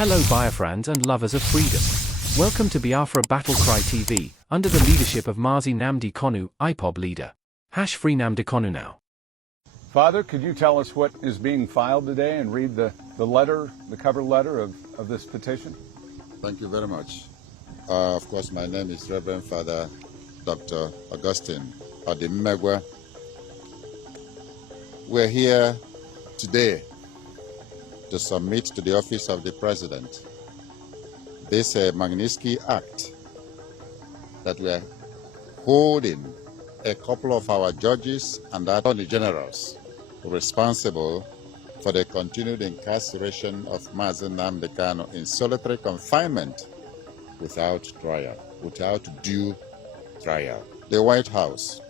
Hello Biafrans and lovers of freedom. Welcome to Biafra Battle Cry TV, under the leadership of Mazi Nnamdi Kanu, IPOB leader. Free Nnamdi Kanu now. Father, could you tell us what is being filed today and read the letter, the cover letter of this petition? Thank you very much. Of course, my name is Reverend Father Dr. Augustine Odimegwa. We're here today to submit to the office of the President this Magnitsky Act that we're holding a couple of our judges and attorney generals responsible for the continued incarceration of Mazi Nnamdi Kanu in solitary confinement without trial, without due trial. The White House.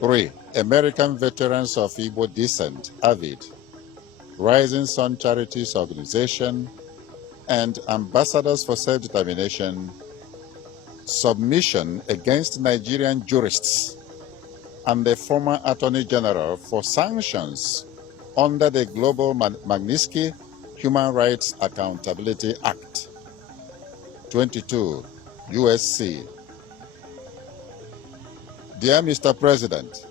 3. American Veterans of Igbo Descent, AVID, Rising Sun Charities Organization, and Ambassadors for Self-Determination submission against Nigerian jurists and the former Attorney General for sanctions under the Global Magnitsky Human Rights Accountability Act. 22 USC. Dear Mr. President,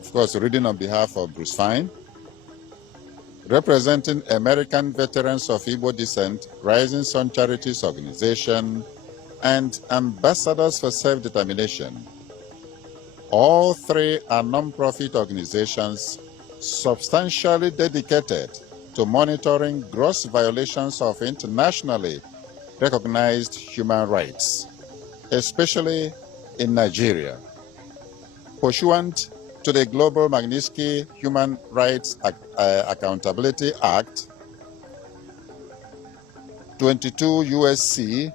of course, reading on behalf of Bruce Fein, representing American Veterans of Igbo Descent, Rising Sun Charities Organization, and Ambassadors for Self-Determination. All three are non-profit organizations substantially dedicated to monitoring gross violations of internationally recognized human rights, especially in Nigeria. Pursuant to the Global Magnitsky Human Rights Accountability Act, 22 USC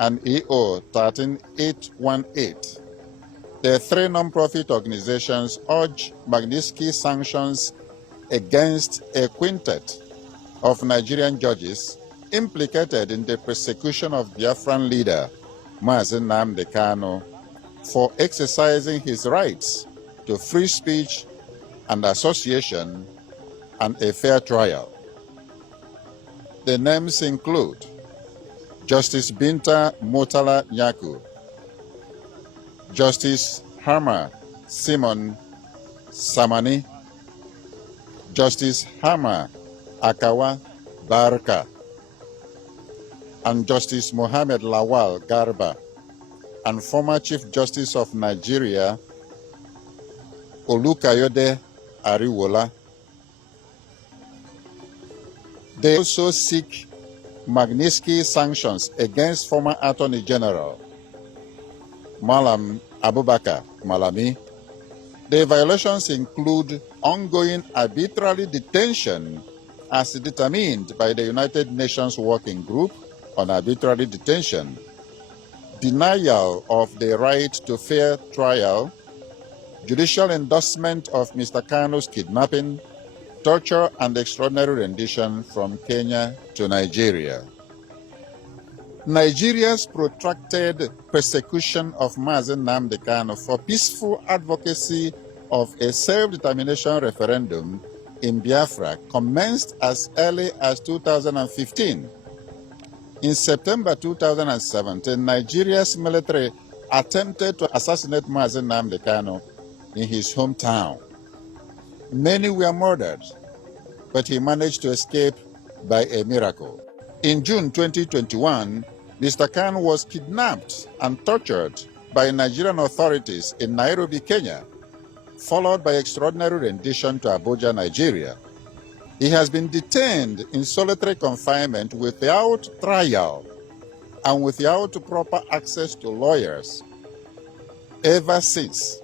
and EO 13818. The three non-profit organizations urge Magnitsky sanctions against a quintet of Nigerian judges implicated in the persecution of Biafran leader Mazi Nnamdi Kanu for exercising his rights to free speech and association and a fair trial. The names include Justice Binta Motala Nyaku, Justice Harma Simon Samani, Justice Harma Akawa Barka, and Justice Mohammed Lawal Garba, and former Chief Justice of Nigeria Olukayode Ariwola. They also seek Magnitsky sanctions against former Attorney General Malam Abubakar Malami. The violations include ongoing arbitrary detention as determined by the United Nations Working Group on Arbitrary Detention, denial of the right to fair trial, judicial endorsement of Mr. Kanu's kidnapping, torture and extraordinary rendition from Kenya to Nigeria. Nigeria's protracted persecution of Mazi Nnamdi Kanu for peaceful advocacy of a self-determination referendum in Biafra commenced as early as 2015. In September 2017, Nigeria's military attempted to assassinate Mazi Nnamdi Kanu in his hometown. Many were murdered, but he managed to escape by a miracle. In June 2021, Mr. Kanu was kidnapped and tortured by Nigerian authorities in Nairobi, Kenya, followed by extraordinary rendition to Abuja, Nigeria. He has been detained in solitary confinement without trial and without proper access to lawyers ever since.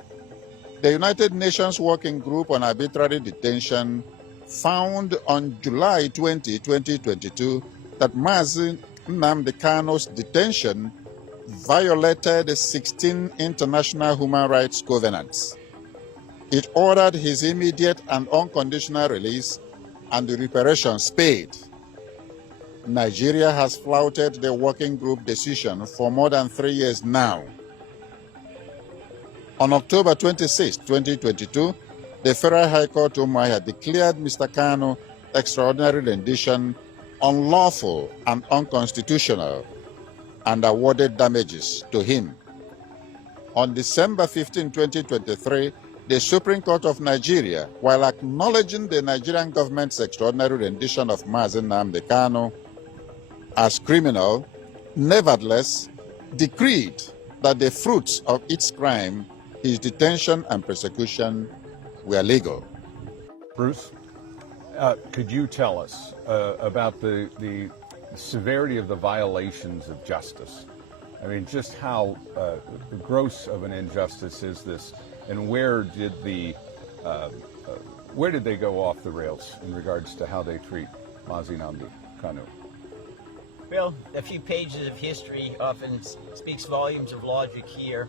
The United Nations Working Group on Arbitrary Detention found on July 20, 2022 that Mazi Nnamdi Kanu's detention violated 16 international human rights covenants. It ordered his immediate and unconditional release and the reparations paid. Nigeria has flouted the working group decision for more than 3 years now. On October 26, 2022, the Federal High Court Umuahia declared Mr. Kanu extraordinary rendition unlawful and unconstitutional and awarded damages to him. On December 15, 2023, the Supreme Court of Nigeria, while acknowledging the Nigerian government's extraordinary rendition of Mazi Nnamdi Kanu as criminal, nevertheless decreed that the fruits of its crime, his detention and persecution, were legal. Bruce, could you tell us about the severity of the violations of justice? I mean, just how gross of an injustice is this, and where did they go off the rails in regards to how they treat Mazi Nnamdi Kanu? Well, a few pages of history often speaks volumes of logic here.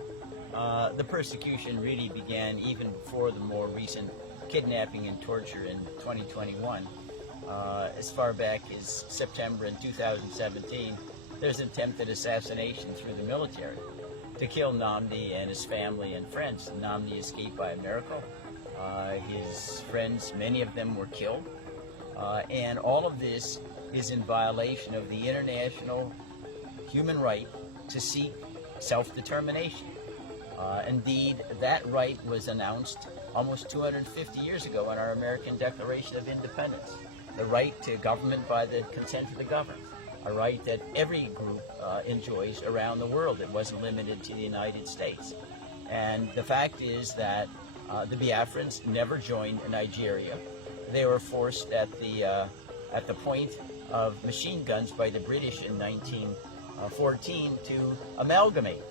The persecution really began even before the more recent kidnapping and torture in 2021. As far back as September in 2017, there's attempted assassination through the military to kill Nnamdi and his family and friends. Nnamdi escaped by a miracle. His friends, many of them were killed. And all of this is in violation of the international human right to seek self-determination. Indeed, that right was announced almost 250 years ago in our American Declaration of Independence. The right to government by the consent of the governed. A right that every group enjoys around the world. It wasn't limited to the United States. And the fact is that the Biafrans never joined Nigeria. They were forced at the point of machine guns by the British in 1914 to amalgamate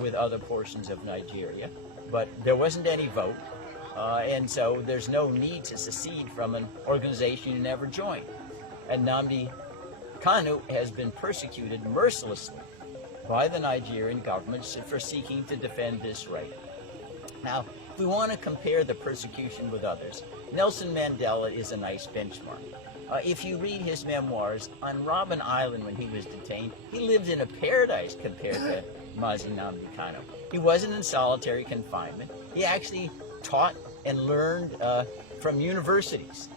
with other portions of Nigeria. But there wasn't any vote, and so there's no need to secede from an organization you never joined. And Nnamdi Kanu has been persecuted mercilessly by the Nigerian government for seeking to defend this right. Now, if we want to compare the persecution with others, Nelson Mandela is a nice benchmark. If you read his memoirs, on Robben Island when he was detained, he lived in a paradise compared to Mazi Nnamdi Kanu. He wasn't in solitary confinement. He actually taught and learned from universities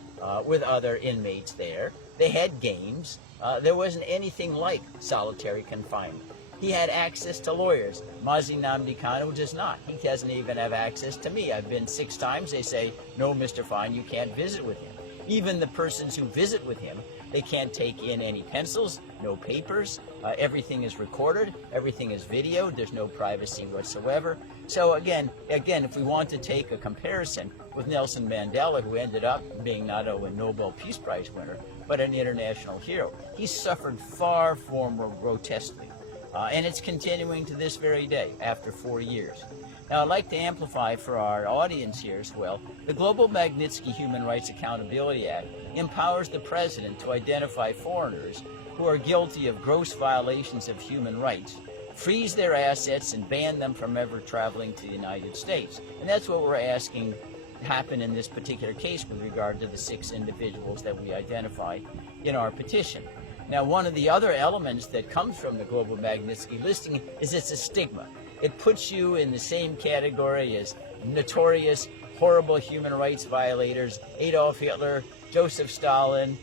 with other inmates there. They had games. There wasn't anything like solitary confinement. He had access to lawyers. Mazi Nnamdi Kanu does not. He doesn't even have access to me. I've been 6 times. They say, no, Mr. Fein, you can't visit with him. Even the persons who visit with him, they can't take in any pencils, no papers. Everything is recorded. Everything is videoed. There's no privacy whatsoever. So again, if we want to take a comparison with Nelson Mandela, who ended up being not only a Nobel Peace Prize winner, but an international hero, he suffered far more grotesquely. And it's continuing to this very day, after 4 years. Now, I'd like to amplify for our audience here as well, the Global Magnitsky Human Rights Accountability Act empowers the President to identify foreigners who are guilty of gross violations of human rights, freeze their assets, and ban them from ever traveling to the United States. And that's what we're asking happen in this particular case with regard to the 6 individuals that we identified in our petition. Now, one of the other elements that comes from the Global Magnitsky listing is it's a stigma. It puts you in the same category as notorious, horrible human rights violators, Adolf Hitler, Joseph Stalin,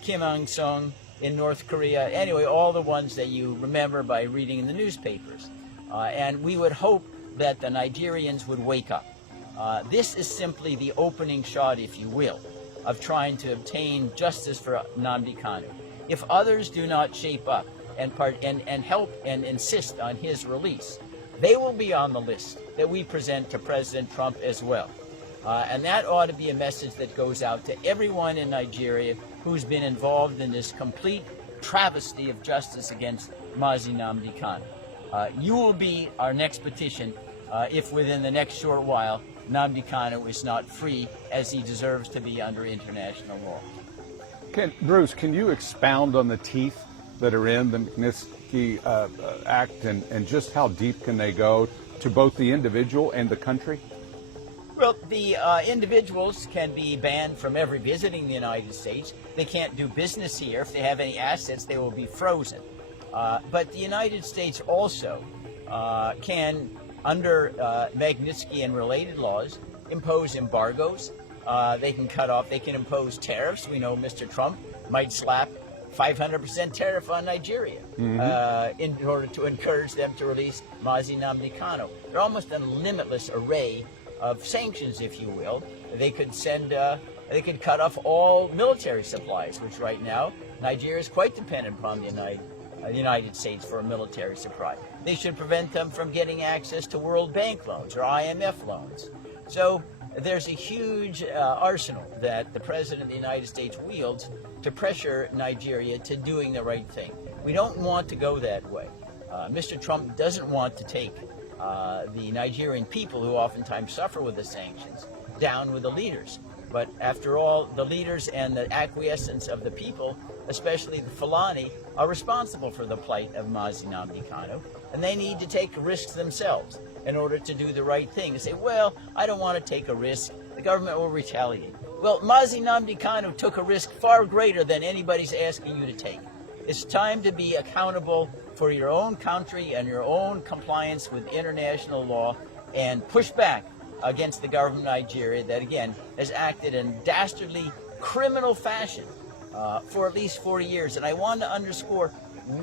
Kim Il-sung in North Korea, anyway, all the ones that you remember by reading in the newspapers. And we would hope that the Nigerians would wake up. This is simply the opening shot, if you will, of trying to obtain justice for Nnamdi Kanu. If others do not shape up and help and insist on his release, they will be on the list that we present to President Trump as well. And that ought to be a message that goes out to everyone in Nigeria who's been involved in this complete travesty of justice against Mazi Nnamdi Kanu. You will be our next petition if within the next short while Nnamdi Kanu is not free as he deserves to be under international law. Bruce, can you expound on the teeth that are in the Magnitsky Act and just how deep can they go to both the individual and the country? Well, the individuals can be banned from ever visiting the United States. They can't do business here. If they have any assets, they will be frozen. But the United States also can, under Magnitsky and related laws, impose embargoes, They can cut off, they can impose tariffs. We know Mr. Trump might slap 500% tariff on Nigeria in order to encourage them to release Mazi Nnamdi Kanu. They're almost a limitless array of sanctions, if you will. They could send, they could cut off all military supplies, which right now Nigeria is quite dependent upon the United States for a military supply. They should prevent them from getting access to World Bank loans or IMF loans. So there's a huge arsenal that the President of the United States wields to pressure Nigeria to doing the right thing. We don't want to go that way. Mr. Trump doesn't want to take the Nigerian people, who oftentimes suffer with the sanctions, down with the leaders. But after all, the leaders and the acquiescence of the people, especially the Fulani, are responsible for the plight of Mazi Nnamdi Kanu, and they need to take risks themselves in order to do the right thing. And say, well, I don't want to take a risk. The government will retaliate. Well, Mazi Nnamdi Kanu took a risk far greater than anybody's asking you to take. It's time to be accountable for your own country and your own compliance with international law, and push back against the government of Nigeria that, again, has acted in dastardly criminal fashion for at least 40 years. And I want to underscore,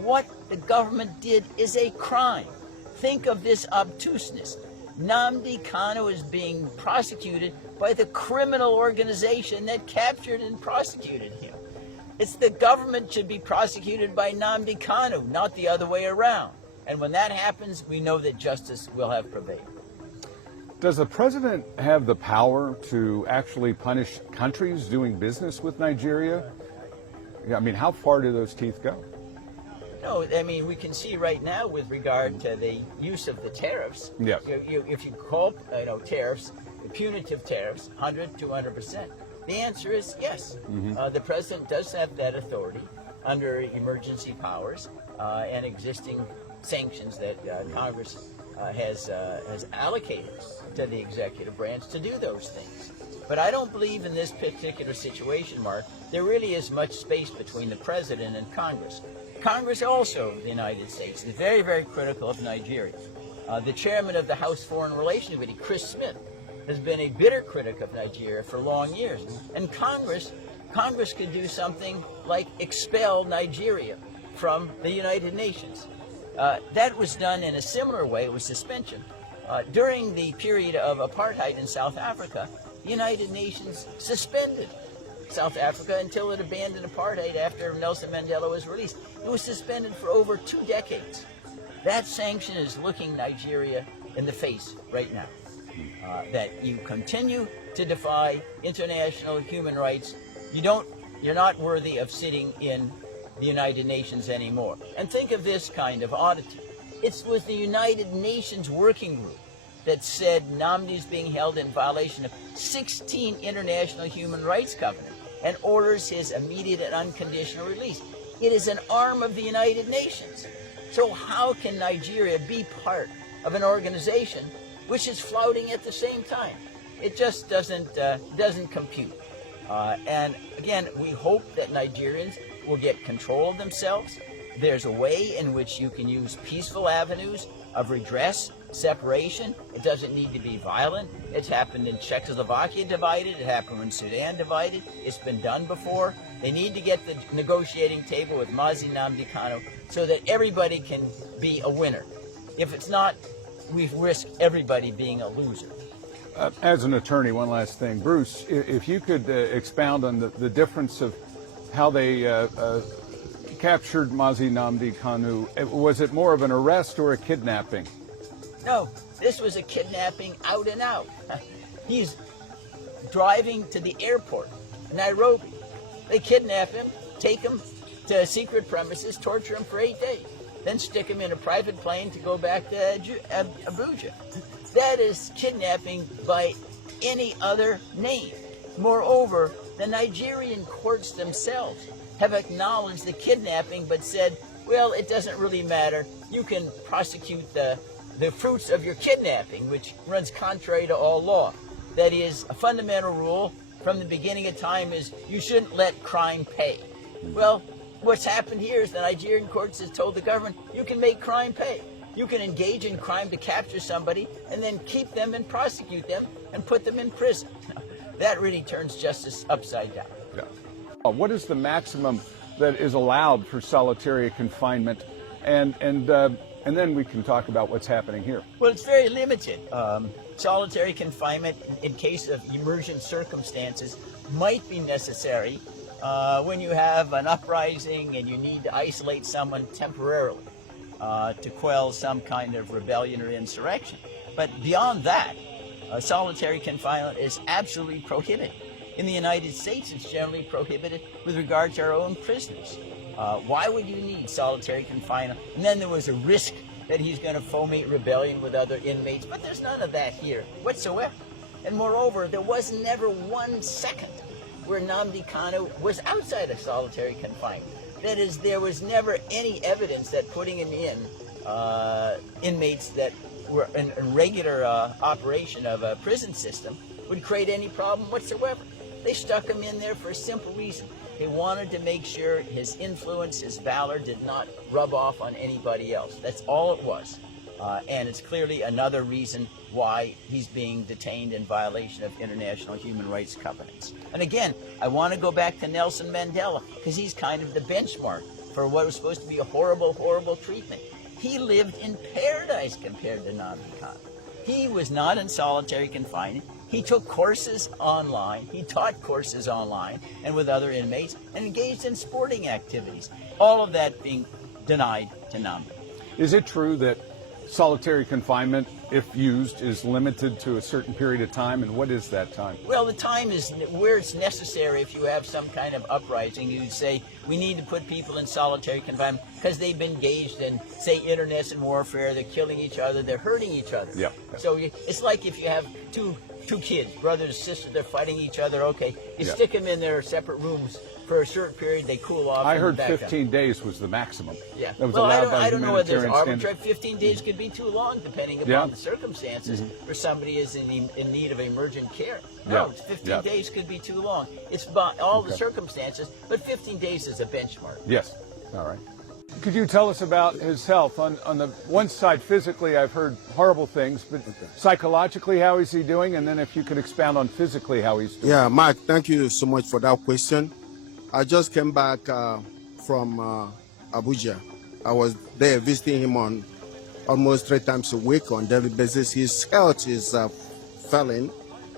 what the government did is a crime. Think of this obtuseness. Nnamdi Kanu is being prosecuted by the criminal organization that captured and prosecuted him. It's the government should be prosecuted by Nnamdi Kanu, not the other way around. And when that happens, we know that justice will have prevailed. Does the president have the power to actually punish countries doing business with Nigeria? I mean, how far do those teeth go? No, I mean, we can see right now with regard to the use of the tariffs. Yes. If you call tariffs, punitive tariffs, 100, 200%, the answer is yes. The president does have that authority under emergency powers and existing sanctions that Congress has allocated to the executive branch to do those things. But I don't believe in this particular situation, Mark, there really is much space between the president and Congress. Congress also, the United States, is very, very critical of Nigeria. The chairman of the House Foreign Relations Committee, Chris Smith, has been a bitter critic of Nigeria for long years. And Congress could do something like expel Nigeria from the United Nations. That was done in a similar way with suspension. During the period of apartheid in South Africa, the United Nations suspended South Africa until it abandoned apartheid after Nelson Mandela was released. It was suspended for over 2 decades. That sanction is looking Nigeria in the face right now. That you continue to defy international human rights. You're not worthy of sitting in the United Nations anymore. And think of this kind of oddity. It was the United Nations Working Group that said Nnamdi is being held in violation of 16 international human rights covenants and orders his immediate and unconditional release. It is an arm of the United Nations. So how can Nigeria be part of an organization which is flouting at the same time? It just doesn't compute. And again, we hope that Nigerians will get control of themselves. There's a way in which you can use peaceful avenues of redress, separation. It doesn't need to be violent. It's happened in Czechoslovakia divided. It happened in Sudan divided. It's been done before. They need to get the negotiating table with Mazi Nnamdi Kanu so that everybody can be a winner. If it's not, we risk everybody being a loser. As an attorney, one last thing. Bruce, if you could expound on the difference of how they captured Mazi Nnamdi Kanu. Was it more of an arrest or a kidnapping? No, this was a kidnapping out and out. He's driving to the airport, Nairobi. They kidnap him, take him to secret premises, torture him for 8 days, then stick him in a private plane to go back to Abuja. That is kidnapping by any other name. Moreover, the Nigerian courts themselves have acknowledged the kidnapping but said, well, it doesn't really matter. You can prosecute the fruits of your kidnapping, which runs contrary to all law. That is, a fundamental rule from the beginning of time is you shouldn't let crime pay. Well, what's happened here is the Nigerian courts has told the government, you can make crime pay. You can engage in crime to capture somebody and then keep them and prosecute them and put them in prison. that really turns justice upside down. Yeah. What is the maximum that is allowed for solitary confinement? And then we can talk about what's happening here. Well, it's very limited. Solitary confinement, in case of emergent circumstances, might be necessary when you have an uprising and you need to isolate someone temporarily to quell some kind of rebellion or insurrection. But beyond that, solitary confinement is absolutely prohibited. In the United States, it's generally prohibited with regard to our own prisoners. Why would you need solitary confinement? And then there was a risk that he's going to foment rebellion with other inmates, but there's none of that here whatsoever. And moreover, there was never 1 second where Nnamdi Kanu was outside of solitary confinement. That is, there was never any evidence that putting him in inmates that were in regular operation of a prison system would create any problem whatsoever. They stuck him in there for a simple reason. They wanted to make sure his influence, his valor did not rub off on anybody else. That's all it was. And it's clearly another reason why he's being detained in violation of international human rights covenants. And again, I want to go back to Nelson Mandela, because he's kind of the benchmark for what was supposed to be a horrible, horrible treatment. He lived in paradise compared to Nnamdi Kanu. He was not in solitary confinement. He took courses online, he taught courses online and with other inmates, and engaged in sporting activities. All of that being denied to Nnamdi. Is it true that solitary confinement, if used, is limited to a certain period of time, and what is that time? Well, the time is where it's necessary. If you have some kind of uprising, you'd say we need to put people in solitary confinement because they've been engaged in, say, internecine warfare, they're killing each other, they're hurting each other. Yeah. So it's like if you have two kids, brothers and sisters, they're fighting each other, okay, you stick them in their separate rooms for a certain period, they cool off. I heard 15 days was the maximum. Yeah. That was well, allowed by I don't know whether there's humanitarian arbitrary. 15 days could be too long, depending upon the circumstances, where somebody is in need of emergent care. No, 15 days could be too long. It's about all the circumstances, but 15 days is a benchmark. Yes. All right. Could you tell us about his health? On the one side, physically, I've heard horrible things, but psychologically, how is he doing? And then if you could expound on physically how he's doing. Yeah, Mark, thank you so much for that question. I just came back from Abuja. I was there visiting him on almost 3 times a week on daily basis. His health is failing,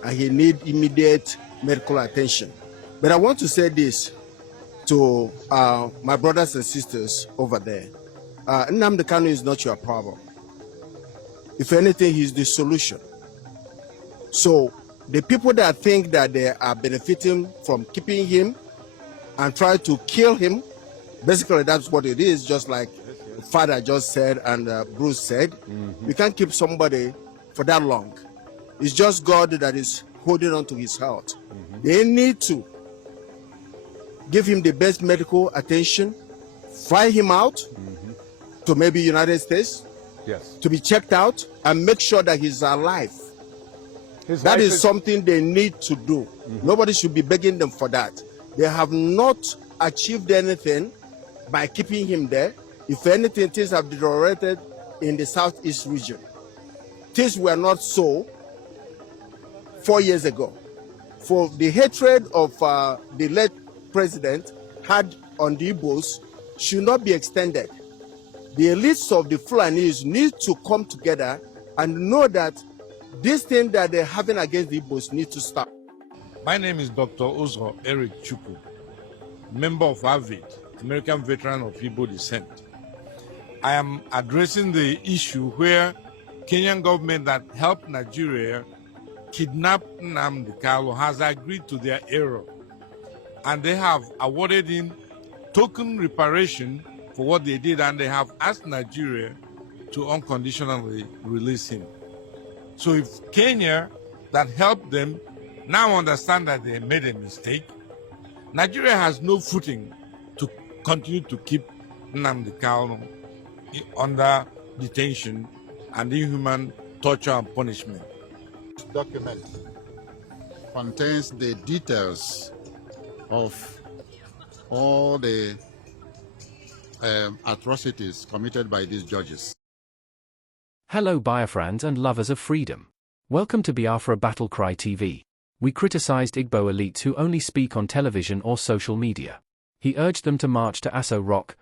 and he needs immediate medical attention. But I want to say this to my brothers and sisters over there. Nnamdi Kanu is not your problem. If anything, he's the solution. So the people that think that they are benefiting from keeping him and try to kill him, basically that's what it is, just like Father just said and Bruce said. You can't keep somebody for that long. It's just God that is holding on to his health. They need to give him the best medical attention, fly him out to maybe United States to be checked out and make sure that he's alive. That is something they need to do. Nobody should be begging them for that. They have not achieved anything by keeping him there. If anything, things have deteriorated in the southeast region. Things were not so 4 years ago. For the hatred of the late president had on the Igbos should not be extended. The elites of the Fulanis need to come together and know that this thing that they're having against the Igbos needs to stop. My name is Dr. Ozro Eric Chukwu, member of AVID, American Veteran of Igbo Descent. I am addressing the issue where Kenyan government that helped Nigeria kidnap Nnamdi Kanu has agreed to their error, and they have awarded him token reparation for what they did, and they have asked Nigeria to unconditionally release him. So if Kenya that helped them now understand that they made a mistake, Nigeria has no footing to continue to keep Nnamdi Kanu under detention and inhuman torture and punishment. This document contains the details of all the atrocities committed by these judges. Hello Biafrans and lovers of freedom. Welcome to Biafra Battle Cry TV. We criticized Igbo elites who only speak on television or social media. He urged them to march to Aso Rock,